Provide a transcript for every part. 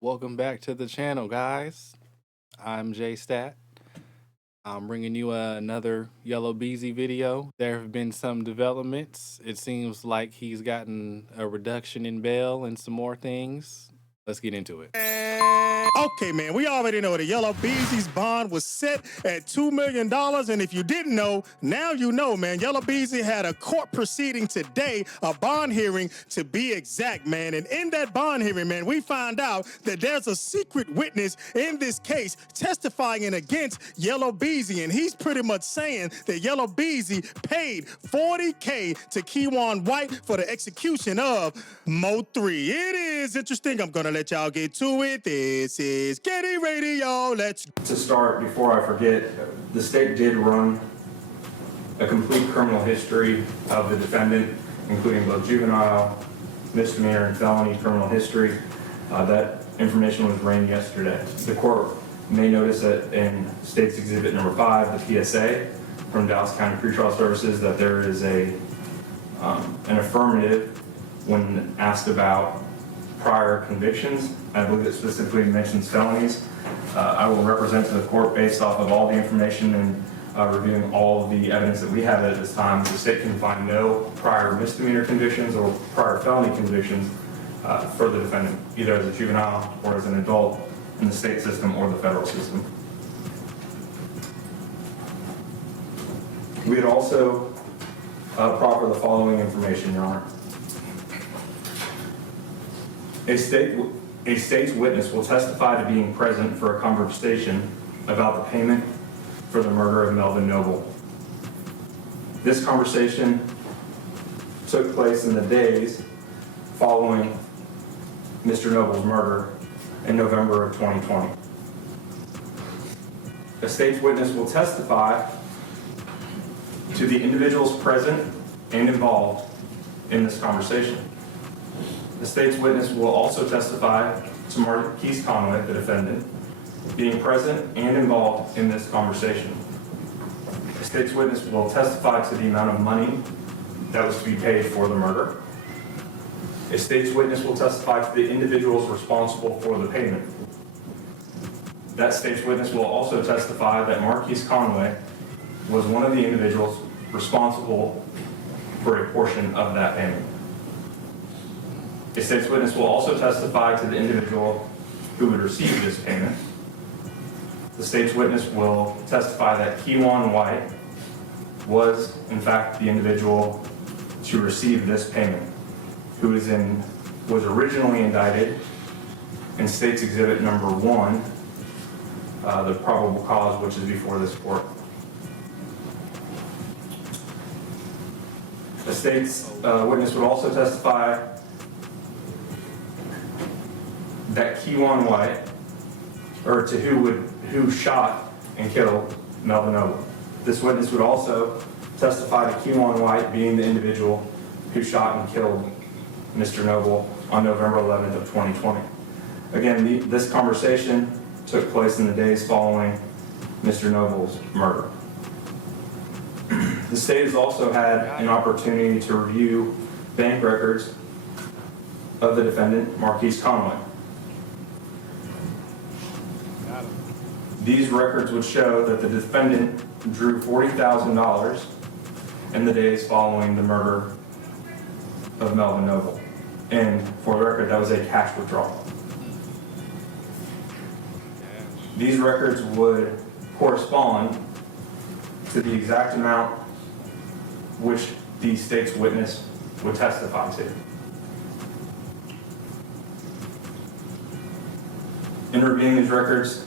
Welcome back to the channel, guys. I'm Jay Stat. I'm bringing you another Yella Beezy video. There have been some developments. It seems like he's gotten a reduction in bail and some more things. Let's get into it. Okay, man, we already know that Yella Beezy's bond was set at $2 million. And if you didn't know, now you know, man. Yella Beezy had a court proceeding today, a bond hearing to be exact, man. And in that bond hearing, man, we find out that there's a secret witness in this case testifying against Yella Beezy. And he's pretty much saying that Yella Beezy paid $40K to Keywan White for the execution of Mo3. It is interesting. I'm going to let y'all get to it. This is Getty Radio. Let's To start, before I forget, the state did run a complete criminal history of the defendant, including both juvenile, misdemeanor, and felony criminal history. That information was ran yesterday. The court may notice that in State's Exhibit number 5, the PSA from Dallas County Pretrial Services, that there is an affirmative when asked about prior convictions. I believe it specifically mentions felonies. I will represent to the court based off of all the information and reviewing all of the evidence that we have at this time. The state can find no prior misdemeanor convictions or prior felony convictions for the defendant, either as a juvenile or as an adult in the state system or the federal system. We would also proffer the following information, Your Honor. A state's witness will testify to being present for a conversation about the payment for the murder of Melvin Noble. This conversation took place in the days following Mr. Noble's murder in November of 2020. A state's witness will testify to the individuals present and involved in this conversation. The state's witness will also testify to Marquise Conway, the defendant, being present and involved in this conversation. The state's witness will testify to the amount of money that was to be paid for the murder. A state's witness will testify to the individuals responsible for the payment. That state's witness will also testify that Marquise Conway was one of the individuals responsible for a portion of that payment. A state's witness will also testify to the individual who would receive this payment. The state's witness will testify that Keywan White was, in fact, the individual to receive this payment, who was originally indicted in State's Exhibit number 1, the probable cause, which is before this court. The state's witness would also testify that Keywan White, or to who shot and killed Melvin Noble. This witness would also testify to Keywan White being the individual who shot and killed Mr. Noble on November 11th of 2020. Again, this conversation took place in the days following Mr. Noble's murder. The state has also had an opportunity to review bank records of the defendant, Marquise Conway. These records would show that the defendant drew $40,000 in the days following the murder of Melvin Noble. And for the record, that was a cash withdrawal. These records would correspond to the exact amount which the state's witness would testify to. In reviewing these records,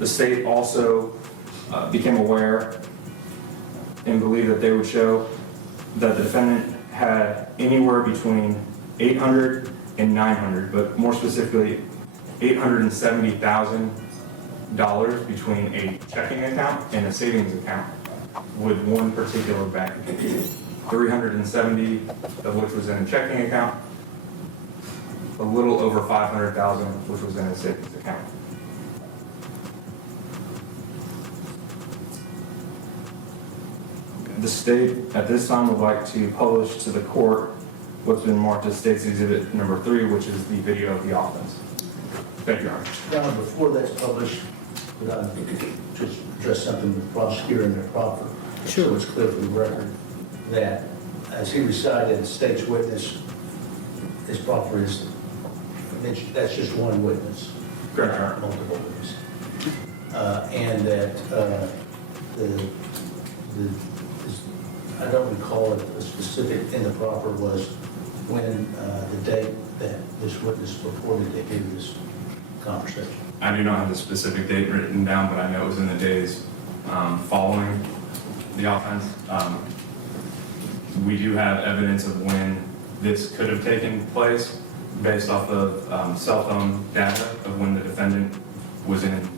the state also became aware and believed that they would show that the defendant had anywhere between $800 and $900, but more specifically, $870,000 between a checking account and a savings account with one particular bank. 370 of which was in a checking account, a little over 500,000 which was in a savings account. The state at this time would like to publish to the court what's been marked as State's Exhibit number 3, which is the video of the offense. Thank you, Your Honor. Now, before that's published, could I just address something with the prosecutor in their proffer? Sure. So it's clear for the record that as he recited the state's witness, his proffer is, that's just one witness. Correct, Your Honor. Multiple witnesses. And that I don't recall if the specific in the proffer was when the date that this witness reported they gave this conversation. I do not have the specific date written down, but I know it was in the days following the offense. We do have evidence of when this could have taken place based off of cell phone data of when the defendant was in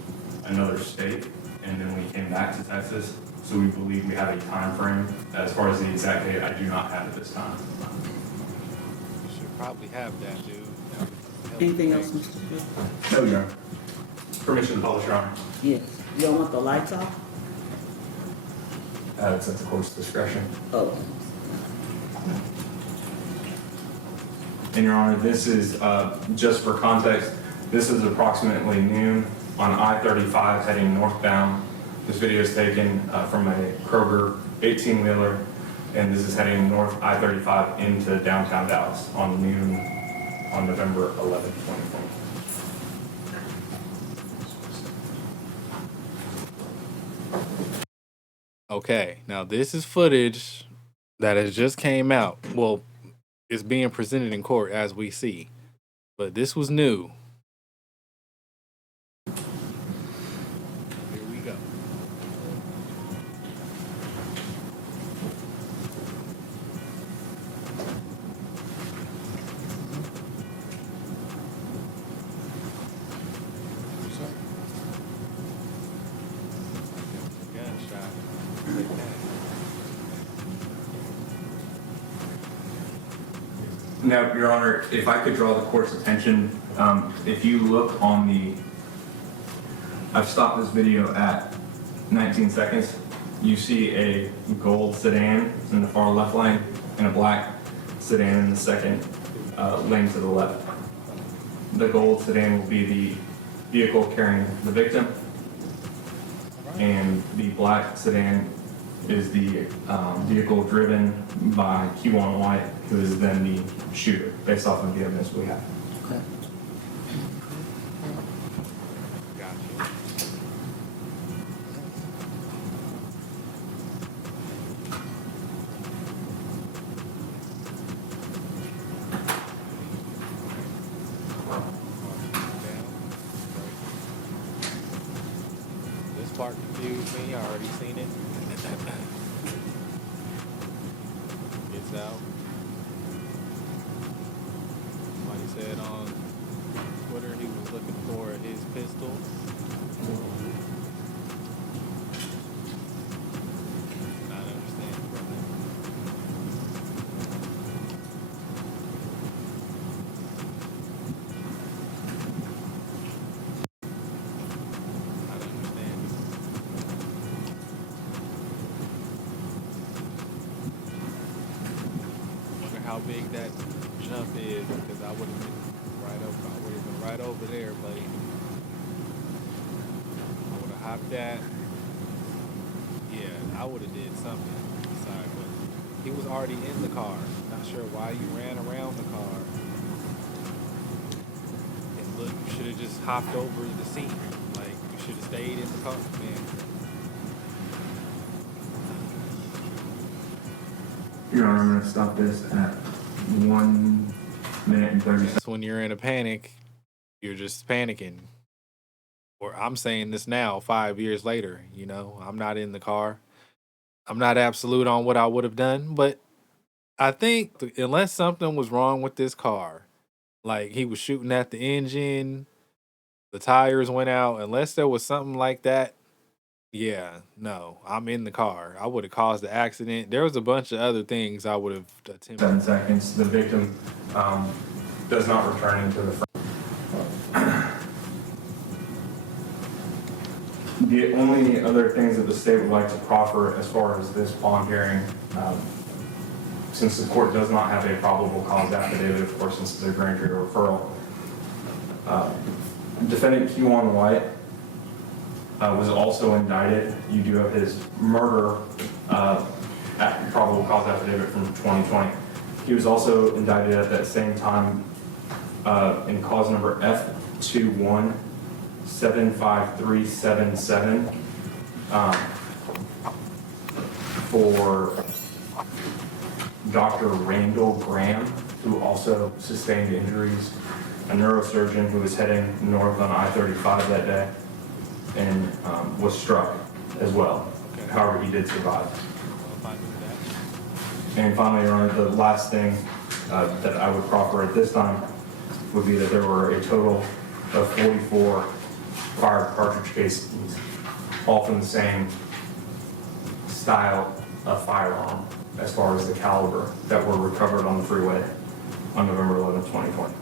another state, and then we came back to Texas. So we believe we have a time frame. As far as the exact date, I do not have at this time. You should probably have that, dude. Anything else, Mr. Smith? No, Your Honor. Permission to publish, Your Honor. Yes. You don't want the lights off? It's at the court's discretion. Oh. And Your Honor, this is, just for context, this is approximately noon on I-35 heading northbound. This video is taken from a Kroger 18-wheeler, and this is heading north I-35 into downtown Dallas on noon on November 11, 2020. Okay, now this is footage that has just came out. Well, it's being presented in court as we see, but this was new. Here we go. Gunshot. Take that. Now, Your Honor, if I could draw the court's attention, if you look on I've stopped this video at 19 seconds. You see a gold sedan in the far left lane and a black sedan in the second lane to the left. The gold sedan will be the vehicle carrying the victim, and the black sedan is the vehicle driven by Q1 White, who is then the shooter, based off of the evidence we have. Okay. Gotcha. This part confused me. I already seen it. Gets out. Somebody said on Twitter he was looking for his pistol. Not understand, brother. Not understand. Wonder how big that jump is, because I would have been right over there, buddy. I would have hopped that. Yeah, I would have did something. Sorry, but he was already in the car. Not sure why you ran around the car. And look, you should have just hopped over the seat. Like, you should have stayed in the car, man. Your Honor, I'm going to stop this at 1 minute and 30 seconds. That's when you're in a panic, you're just panicking. Or I'm saying this now, 5 years later, you know, I'm not in the car. I'm not absolute on what I would have done, but I think unless something was wrong with this car, like he was shooting at the engine, the tires went out, unless there was something like that, yeah, no, I'm in the car. I would have caused the accident. There was a bunch of other things I would have attempted. 7 seconds. The victim does not return into the front. The only other things that the state would like to proffer as far as this bond hearing since the court does not have a probable cause affidavit, of course, since it's a grand jury referral. Defendant Kewan White was also indicted. You do have his murder probable cause affidavit from 2020. He was also indicted at that same time in cause number F21-75377 for Dr. Randall Graham, who also sustained injuries, a neurosurgeon who was heading north on I-35 that day and was struck as well. However, he did survive. And finally, Your Honor, the last thing that I would proffer at this time would be that there were a total of 44 fired cartridge casings, all from the same style of firearm as far as the caliber that were recovered on the freeway on November 11, 2020.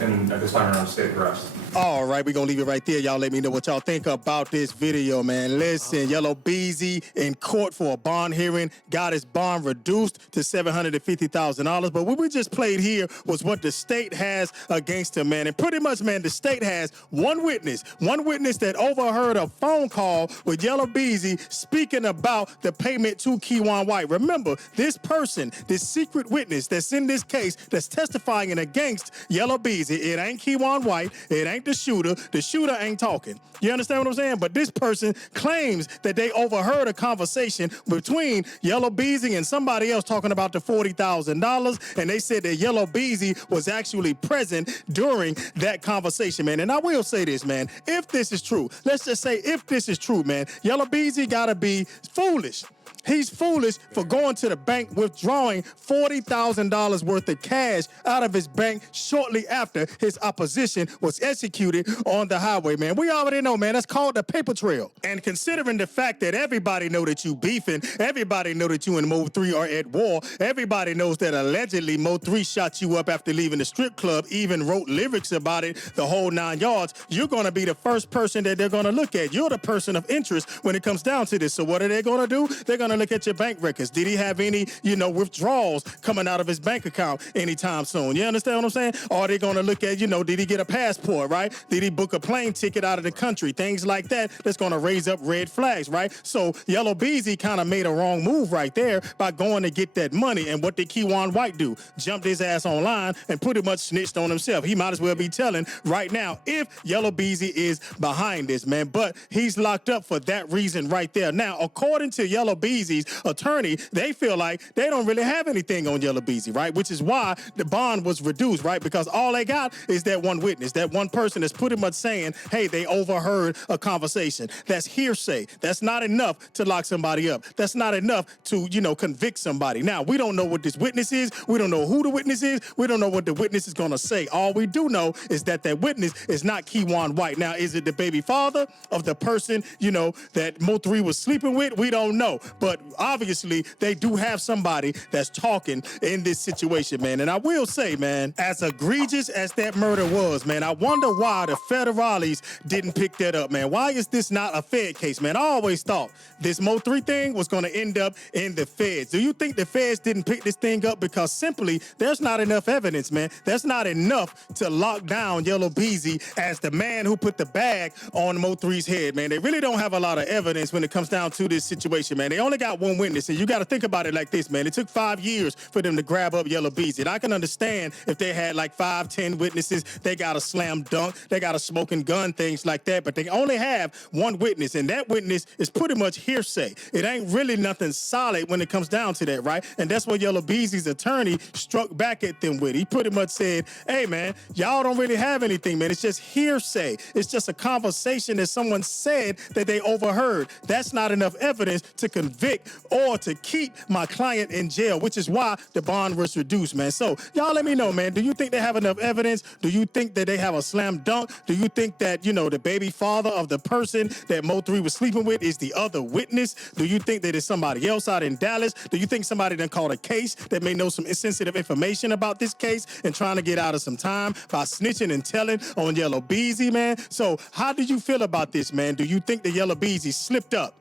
And at this time, Your Honor, state the rest. All right, we're going to leave it right there. Y'all let me know what y'all think about this video, man. Listen, Yella Beezy in court for a bond hearing got his bond reduced to $750,000. But what we just played here was what the state has against him, man. And pretty much, man, the state has one witness that overheard a phone call with Yella Beezy speaking about the payment to Kewan White. Remember, this person, this secret witness that's in this case that's testifying against Yella Beezy, it ain't Kewan White, it ain't the shooter. The shooter ain't talking. You understand what I'm saying? But this person claims that they overheard a conversation between Yella Beezy and somebody else talking about the $40,000, and they said that Yella Beezy was actually present during that conversation, man. And I will say this, man, if this is true, let's just say if this is true, man, Yella Beezy gotta be foolish. He's foolish for going to the bank, withdrawing $40,000 worth of cash out of his bank shortly after his opposition was executed on the highway, man. We already know, man, that's called the paper trail. And considering the fact that everybody know that you beefing, everybody know that you and Mo3 are at war, everybody knows that allegedly Mo3 shot you up after leaving the strip club, even wrote lyrics about it, the whole 9 yards, you're gonna be the first person that they're gonna look at. You're the person of interest when it comes down to this. So what are they gonna do? They're gonna look at your bank records. Did he have any, withdrawals coming out of his bank account anytime soon? You understand what I'm saying? Or are they going to look at, did he get a passport, right? Did he book a plane ticket out of the country? Things like that that's going to raise up red flags, right? So Yella Beezy kind of made a wrong move right there by going to get that money. And what did Kewan White do? Jumped his ass online and pretty much snitched on himself. He might as well be telling right now if Yella Beezy is behind this, man. But he's locked up for that reason right there. Now, according to Yella Beezy's attorney, they feel like they don't really have anything on Yella Beezy, right? Which is why the bond was reduced, right? Because all they got is that one witness, that one person that's pretty much saying, hey, they overheard a conversation. That's hearsay. That's not enough to lock somebody up. That's not enough to, convict somebody. Now, we don't know what this witness is. We don't know who the witness is. We don't know what the witness is going to say. All we do know is that witness is not Kewan White. Now, is it the baby father of the person, that Mo3 was sleeping with? We don't know. But obviously, they do have somebody that's talking in this situation, man. And I will say, man, as egregious as that murder was, man, I wonder why the federales didn't pick that up, man. Why is this not a Fed case, man? I always thought this Mo3 thing was going to end up in the Feds. Do you think the Feds didn't pick this thing up because simply there's not enough evidence, man? There's not enough to lock down Yella Beezy as the man who put the bag on Mo3's head, man. They really don't have a lot of evidence when it comes down to this situation, man. They only got one witness, and you got to think about it like this, man. It took 5 years for them to grab up Yella Beezy. And I can understand if they had like 5, 10 witnesses, they got a slam dunk, they got a smoking gun, things like that. But they only have one witness, and that witness is pretty much hearsay. It ain't really nothing solid when it comes down to that, right? And that's what Yella Beezy's attorney struck back at them with. He pretty much said, hey, man, y'all don't really have anything, man. It's just hearsay. It's just a conversation that someone said that they overheard. That's not enough evidence to convict convict or to keep my client in jail, which is why the bond was reduced, man. So y'all let me know, man. Do you think they have enough evidence? Do you think that they have a slam dunk? Do you think that, the baby father of the person that Mo3 was sleeping with is the other witness? Do you think that it's somebody else out in Dallas? Do you think somebody done called a case that may know some sensitive information about this case and trying to get out of some time by snitching and telling on Yella Beezy, man? So how do you feel about this, man? Do you think the Yella Beezy slipped up?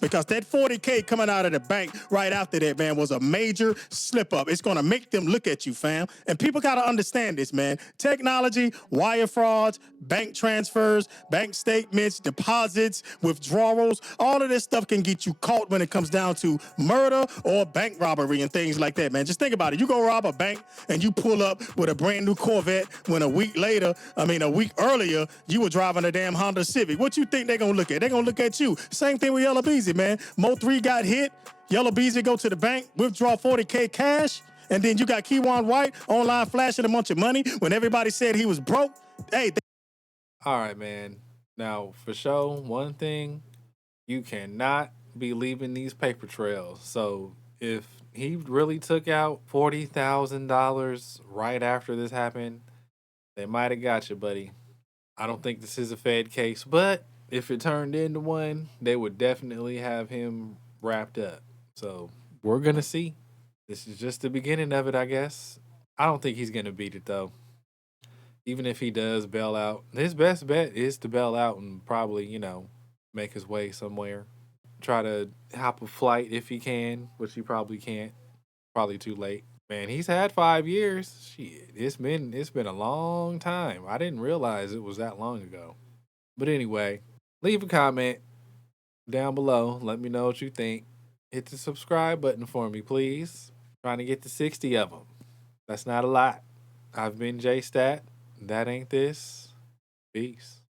Because that 40K coming out of the bank right after that, man, was a major slip up. It's going to make them look at you, fam. And people got to understand this, man. Technology, wire frauds, bank transfers, bank statements, deposits, withdrawals, all of this stuff can get you caught when it comes down to murder or bank robbery and things like that, man. Just think about it. You go rob a bank and you pull up with a brand new Corvette when a week earlier, you were driving a damn Honda Civic. What you think they're going to look at? They're going to look at you. Same thing with Yella Beezy, man. Mo3 got hit. Yella Beezy go to the bank, withdraw 40K cash, and then you got Keywan White online flashing a bunch of money when everybody said he was broke. Hey. All right, man. Now, for sure, one thing, you cannot be leaving these paper trails. So if he really took out $40,000 right after this happened, they might have got you, buddy. I don't think this is a Fed case, but if it turned into one, they would definitely have him wrapped up. So we're going to see. This is just the beginning of it, I guess. I don't think he's going to beat it, though. Even if he does bail out, his best bet is to bail out and probably, make his way somewhere. Try to hop a flight if he can, which he probably can't. Probably too late. Man, he's had 5 years. Shit, it's been a long time. I didn't realize it was that long ago. But anyway, leave a comment down below. Let me know what you think. Hit the subscribe button for me, please. Trying to get to 60 of them. That's not a lot. I've been J Stat. That ain't this. Peace.